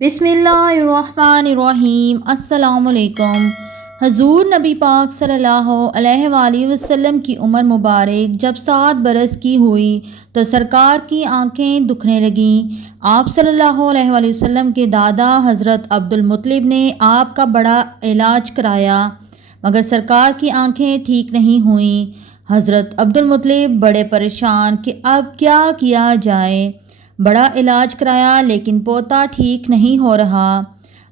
بسم اللہ الرحمن الرحیم۔ السلام علیکم۔ حضور نبی پاک صلی اللہ علیہ وآلہ وسلم کی عمر مبارک جب 7 برس کی ہوئی تو سرکار کی آنکھیں دکھنے لگیں۔ آپ صلی اللہ علیہ وآلہ وسلم کے دادا حضرت عبد المطلب نے آپ کا بڑا علاج کرایا مگر سرکار کی آنکھیں ٹھیک نہیں ہوئیں۔ حضرت عبد المطلب بڑے پریشان کہ اب کیا کیا جائے۔ بڑا علاج کرایا لیکن پوتا ٹھیک نہیں ہو رہا۔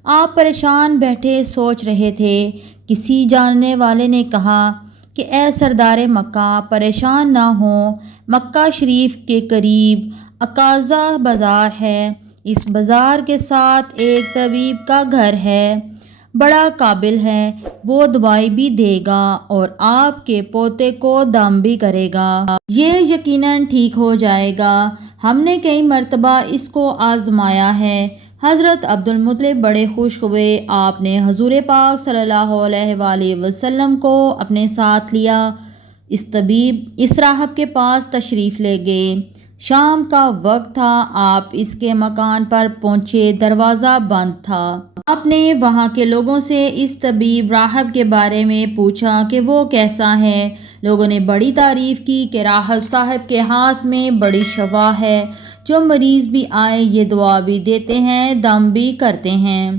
آپ پریشان بیٹھے سوچ رہے تھے۔ کسی جاننے والے نے کہا کہ اے سردار مکہ، پریشان نہ ہوں، مکہ شریف کے قریب عکاظہ بازار ہے۔ اس بازار کے ساتھ ایک طبیب کا گھر ہے، بڑا قابل ہے، وہ دوائی بھی دے گا اور آپ کے پوتے کو دم بھی کرے گا۔ یہ یقیناً ٹھیک ہو جائے گا۔ ہم نے کئی مرتبہ اس کو آزمایا ہے۔ حضرت عبد المطلب بڑے خوش ہوئے۔ آپ نے حضور پاک صلی اللہ علیہ وآلہ وسلم کو اپنے ساتھ لیا۔ اس طبیب اس راہب کے پاس تشریف لے گئے۔ شام کا وقت تھا۔ آپ اس کے مکان پر پہنچے، دروازہ بند تھا۔ آپ نے وہاں کے لوگوں سے اس طبیب راہب کے بارے میں پوچھا کہ وہ کیسا ہے۔ لوگوں نے بڑی تعریف کی کہ راہب صاحب کے ہاتھ میں بڑی شفا ہے، جو مریض بھی آئے یہ دعا بھی دیتے ہیں، دم بھی کرتے ہیں،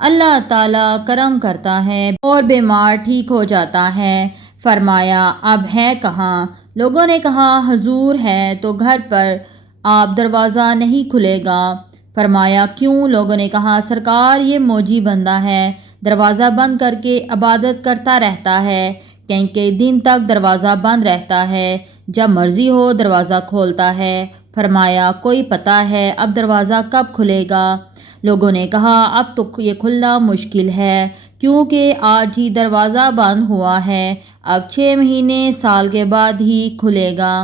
اللہ تعالیٰ کرم کرتا ہے اور بیمار ٹھیک ہو جاتا ہے۔ فرمایا اب ہے کہاں؟ لوگوں نے کہا حضور ہے تو گھر پر، آپ دروازہ نہیں کھلے گا۔ فرمایا کیوں؟ لوگوں نے کہا سرکار یہ موجی بندہ ہے، دروازہ بند کر کے عبادت کرتا رہتا ہے، کئی دن تک دروازہ بند رہتا ہے، جب مرضی ہو دروازہ کھولتا ہے۔ فرمایا کوئی پتہ ہے اب دروازہ کب کھلے گا؟ لوگوں نے کہا اب تو یہ کھلنا مشکل ہے، کیونکہ آج ہی دروازہ بند ہوا ہے، اب 6 مہینے سال کے بعد ہی کھلے گا۔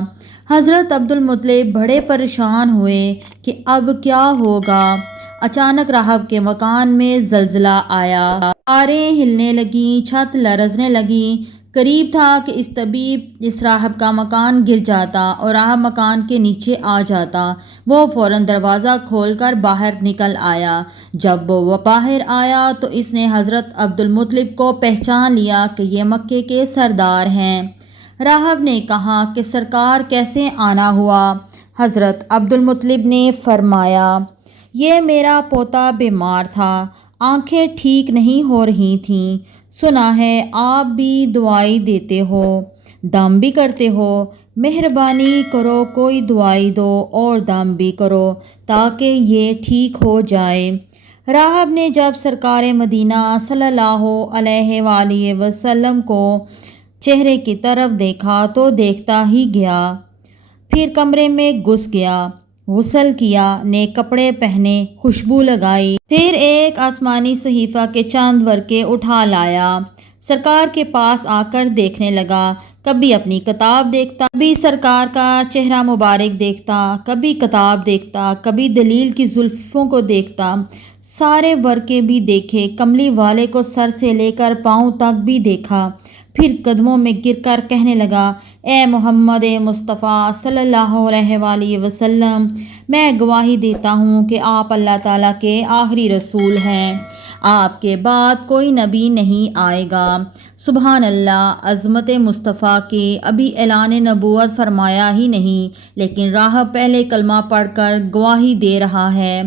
حضرت عبد المطلب بڑے پریشان ہوئے کہ اب کیا ہوگا۔ اچانک راہب کے مکان میں زلزلہ آیا، دیواریں ہلنے لگیں، چھت لرزنے لگی۔ قریب تھا کہ اس طبیب اس راہب کا مکان گر جاتا اور راہب مکان کے نیچے آ جاتا۔ وہ فوراً دروازہ کھول کر باہر نکل آیا۔ جب وہ باہر آیا تو اس نے حضرت عبد المطلب کو پہچان لیا کہ یہ مکے کے سردار ہیں۔ راہب نے کہا کہ سرکار کیسے آنا ہوا؟ حضرت عبد المطلب نے فرمایا یہ میرا پوتا بیمار تھا، آنکھیں ٹھیک نہیں ہو رہی تھیں، سنا ہے آپ بھی دوائی دیتے ہو، دم بھی کرتے ہو، مہربانی کرو کوئی دوائی دو اور دم بھی کرو تاکہ یہ ٹھیک ہو جائے۔ راہب نے جب سرکار مدینہ صلی اللہ علیہ وآلہ وسلم کو چہرے کی طرف دیکھا تو دیکھتا ہی گیا، پھر کمرے میں گھس گیا، غسل کیا، نئے کپڑے پہنے، خوشبو لگائی، پھر ایک آسمانی صحیفہ کے چند ورقے اٹھا لایا، سرکار کے پاس آ کر دیکھنے لگا۔ کبھی اپنی کتاب دیکھتا، کبھی سرکار کا چہرہ مبارک دیکھتا، کبھی کتاب دیکھتا، کبھی دلیل کی زلفوں کو دیکھتا، سارے ورقے بھی دیکھے، کملی والے کو سر سے لے کر پاؤں تک بھی دیکھا، پھر قدموں میں گر کر کہنے لگا اے محمد مصطفیٰ صلی اللہ علیہ وآلہ وسلم، میں گواہی دیتا ہوں کہ آپ اللہ تعالیٰ کے آخری رسول ہیں، آپ کے بعد کوئی نبی نہیں آئے گا۔ سبحان اللہ، عظمت مصطفیٰ کے ابھی اعلان نبوت فرمایا ہی نہیں لیکن راہب پہلے کلمہ پڑھ کر گواہی دے رہا ہے۔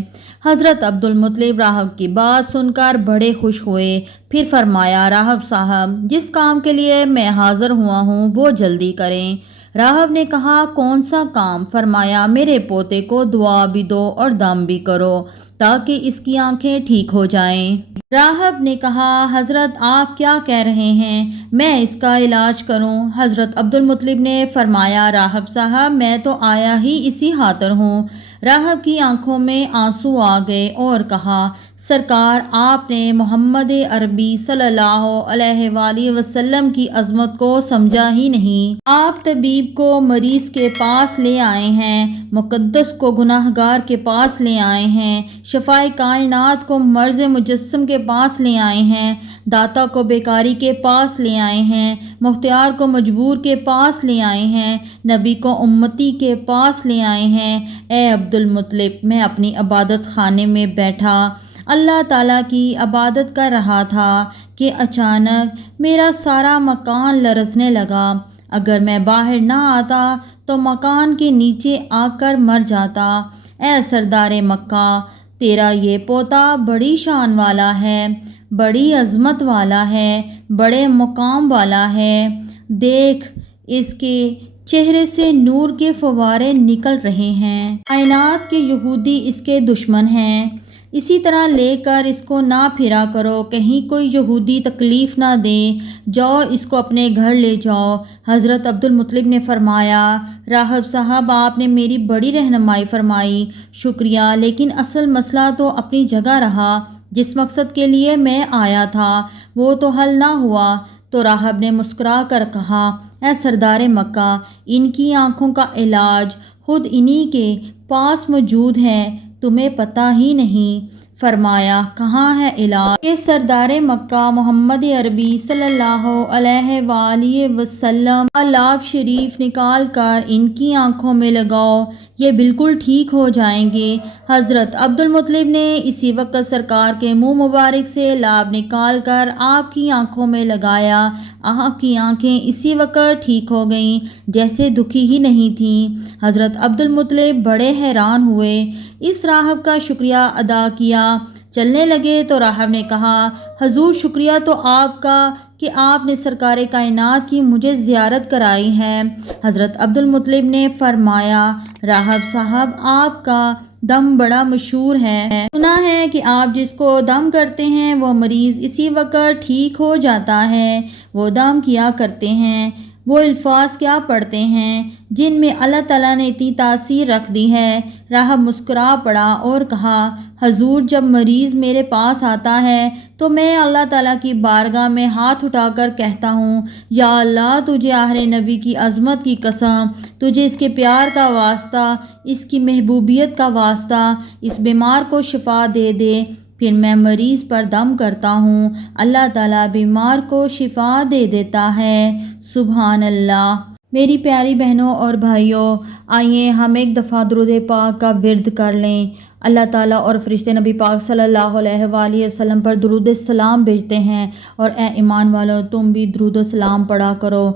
حضرت عبد المطلب راہب کی بات سن کر بڑے خوش ہوئے، پھر فرمایا راہب صاحب جس کام کے لیے میں حاضر ہوا ہوں وہ جلدی کریں۔ راہب نے کہا کون سا کام؟ فرمایا میرے پوتے کو دعا بھی دو اور دم بھی کرو تاکہ اس کی آنکھیں ٹھیک ہو جائیں۔ راہب نے کہا حضرت آپ کیا کہہ رہے ہیں، میں اس کا علاج کروں؟ حضرت عبد المطلب نے فرمایا راہب صاحب میں تو آیا ہی اسی خاطر ہوں۔ راہب کی آنکھوں میں آنسو آ گئے اور کہا سرکار آپ نے محمد عربی صلی اللہ علیہ وآلہ وسلم کی عظمت کو سمجھا ہی نہیں۔ آپ طبیب کو مریض کے پاس لے آئے ہیں، مقدس کو گناہ گار کے پاس لے آئے ہیں، شفائے کائنات کو مرض مجسم کے پاس لے آئے ہیں، داتا کو بیکاری کے پاس لے آئے ہیں، مختار کو مجبور کے پاس لے آئے ہیں، نبی کو امتی کے پاس لے آئے ہیں۔ اے عبد المطلب میں اپنی عبادت خانے میں بیٹھا اللہ تعالیٰ کی عبادت کر رہا تھا کہ اچانک میرا سارا مکان لرزنے لگا۔ اگر میں باہر نہ آتا تو مکان کے نیچے آ کر مر جاتا۔ اے سردار مکہ، تیرا یہ پوتا بڑی شان والا ہے، بڑی عظمت والا ہے، بڑے مقام والا ہے۔ دیکھ، اس کے چہرے سے نور کے فوارے نکل رہے ہیں۔ کائنات کے یہودی اس کے دشمن ہیں، اسی طرح لے کر اس کو نہ پھرا کرو، کہیں کوئی یہودی تکلیف نہ دے۔ جاؤ، اس کو اپنے گھر لے جاؤ۔ حضرت عبدالمطلب نے فرمایا، راہب صاحب، آپ نے میری بڑی رہنمائی فرمائی، شکریہ، لیکن اصل مسئلہ تو اپنی جگہ رہا۔ جس مقصد کے لیے میں آیا تھا وہ تو حل نہ ہوا۔ تو راہب نے مسکرا کر کہا، اے سردار مکہ، ان کی آنکھوں کا علاج خود انہی کے پاس موجود ہے، تمہیں پتہ ہی نہیں۔ فرمایا، کہاں ہے علاج؟ کہ سردار مکہ محمد عربی صلی اللہ علیہ وآلہ وسلم کا لعاب شریف نکال کر ان کی آنکھوں میں لگاؤ، یہ بالکل ٹھیک ہو جائیں گے۔ حضرت عبدالمطلب نے اسی وقت سرکار کے منہ مبارک سے لعاب نکال کر آپ کی آنکھوں میں لگایا۔ آپ کی آنکھیں اسی وقت ٹھیک ہو گئیں، جیسے دکھی ہی نہیں تھیں۔ حضرت عبدالمطلب بڑے حیران ہوئے، اس راہب کا شکریہ ادا کیا۔ چلنے لگے تو راہب نے کہا، حضور، شکریہ تو آپ کا کہ آپ نے سرکار کائنات کی مجھے زیارت کرائی ہے۔ حضرت عبدالمطلب نے فرمایا، راہب صاحب، آپ کا دم بڑا مشہور ہے، سنا ہے کہ آپ جس کو دم کرتے ہیں وہ مریض اسی وقت ٹھیک ہو جاتا ہے۔ وہ دم کیا کرتے ہیں، وہ الفاظ کیا پڑھتے ہیں جن میں اللہ تعالیٰ نے اتنی تاثیر رکھ دی ہے؟ راہب مسکرا پڑا اور کہا، حضور، جب مریض میرے پاس آتا ہے تو میں اللہ تعالیٰ کی بارگاہ میں ہاتھ اٹھا کر کہتا ہوں، یا اللہ، تجھے آخر نبی کی عظمت کی قسم، تجھے اس کے پیار کا واسطہ، اس کی محبوبیت کا واسطہ، اس بیمار کو شفا دے دے۔ پھر میں مریض پر دم کرتا ہوں، اللہ تعالیٰ بیمار کو شفا دے دیتا ہے۔ سبحان اللہ۔ میری پیاری بہنوں اور بھائیوں، آئیے ہم ایک دفعہ درود پاک کا ورد کر لیں۔ اللہ تعالیٰ اور فرشتے نبی پاک صلی اللہ علیہ وآلہ وسلم پر درود السلام بھیجتے ہیں، اور اے ایمان والو، تم بھی درود السلام پڑھا کرو۔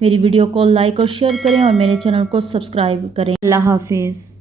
میری ویڈیو کو لائک اور شیئر کریں اور میرے چینل کو سبسکرائب کریں۔ اللہ حافظ۔